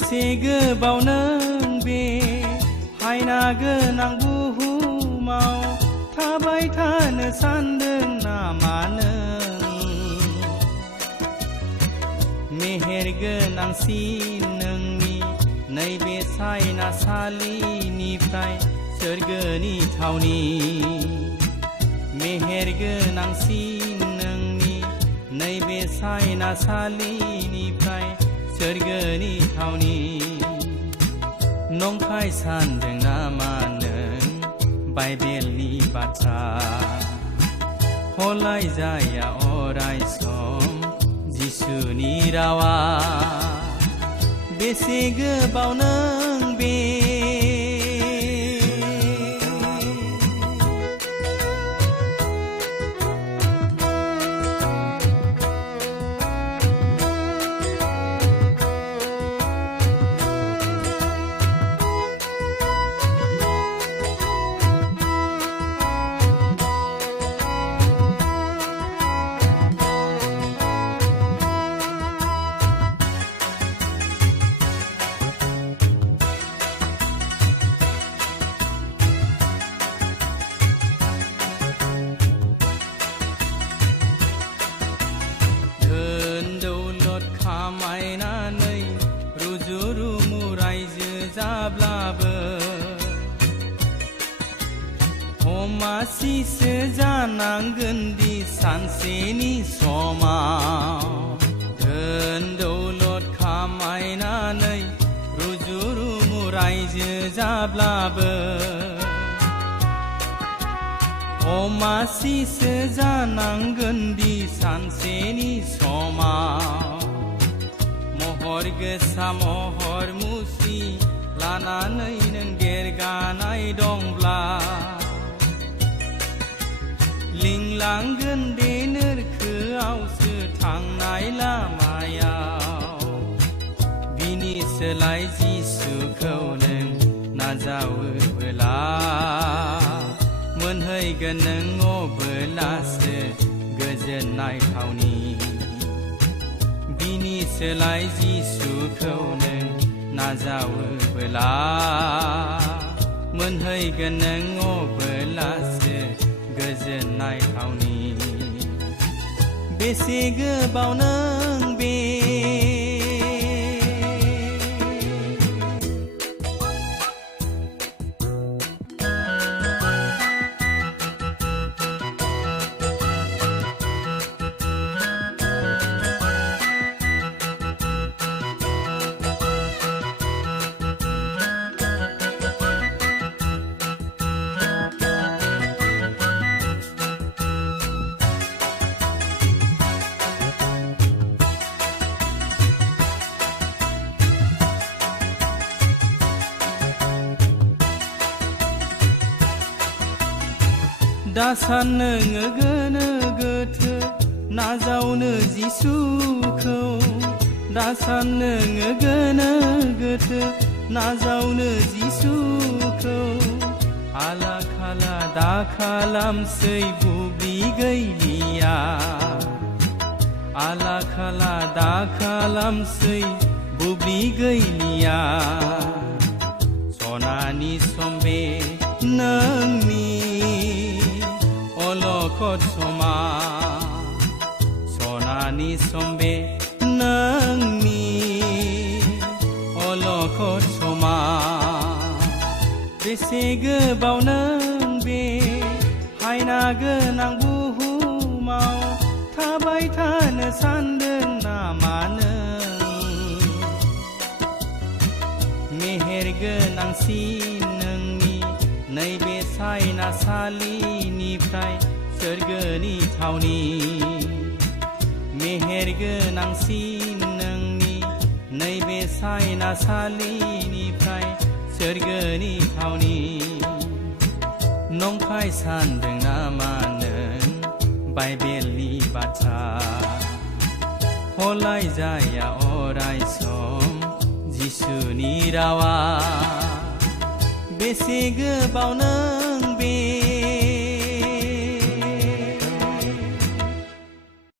बेसे गोबाव नों बे हायना गोनां बुहुमाव थाबाय थानो सानदों नामा नों? मेहेर गोनांसिन नोंनि नैबे सायनासालिनिफ्राय सोरगोनि थावनि। मेहेर गोनांसिन नोंनि नैबे सायनासालिनिफ्राय सोरगोनि थावनि। नंखाय सानदों नामा नों बाइबेलनि बाथ्रा? हलाय जाया अराय सम जिसुनि रावा। बेसे गोबाव नों बे खामायनानै रुजु रुमु रायजो जाब्लाबो हमासिसो जानांगोनदि सानसेनि समाव। धोन दौलत खामायनानै रुजु रुमु रायजो जाब्लाबो हमासिसो जानांगोनदि सानसेनि समाव। महर गोसा महर मुस्रि लानानै नों देरगानाय दंब्ला लिंलांगोन दे नोरखोआवसो थांनाय लामायाव। बिनि सोलाय जिसुखौ नों नाजावोब्ला मोनहैगोन नों अब्लासो गोजोननाय थावनि। बिनि सोलाय जिसुखौ नों नाजावोब्ला मोनहैगोन नों अब्लासो गोजोननाय थावनि। बेसे गोबाव नों बे दासान नोङो गोनो गोथो नाजावनो जिसुखौ। दासान नोङो गोनो गोथो नाजावनो जिसुखौ। आला खाला दा खालामसै बुब्लि गैलिया। आला खाला दा खालामसै बुब्लि गैलिया। सनानि समबे नोंनि अलखद समा। सनानि समबे नोंनि अलखद समा। बेसे गोबाव नों बे हायना गोनां बुहुमाव थाबाय थानो सानदों नामा नों? मेहेर गोनांसिन नोंनि नैबे सायनासालिनिफ्राय सोरगोनि थावनि। मेहेर गोनांसिन नोंनि नैबे सायनासालिनिफ्राय सोरगोनि थावनि। नंखाय सानदों नामा नों बाइबेलनि बाथ्रा? हलाय जाया अराय सम जिसुनि रावा। बेसे गोबाव नों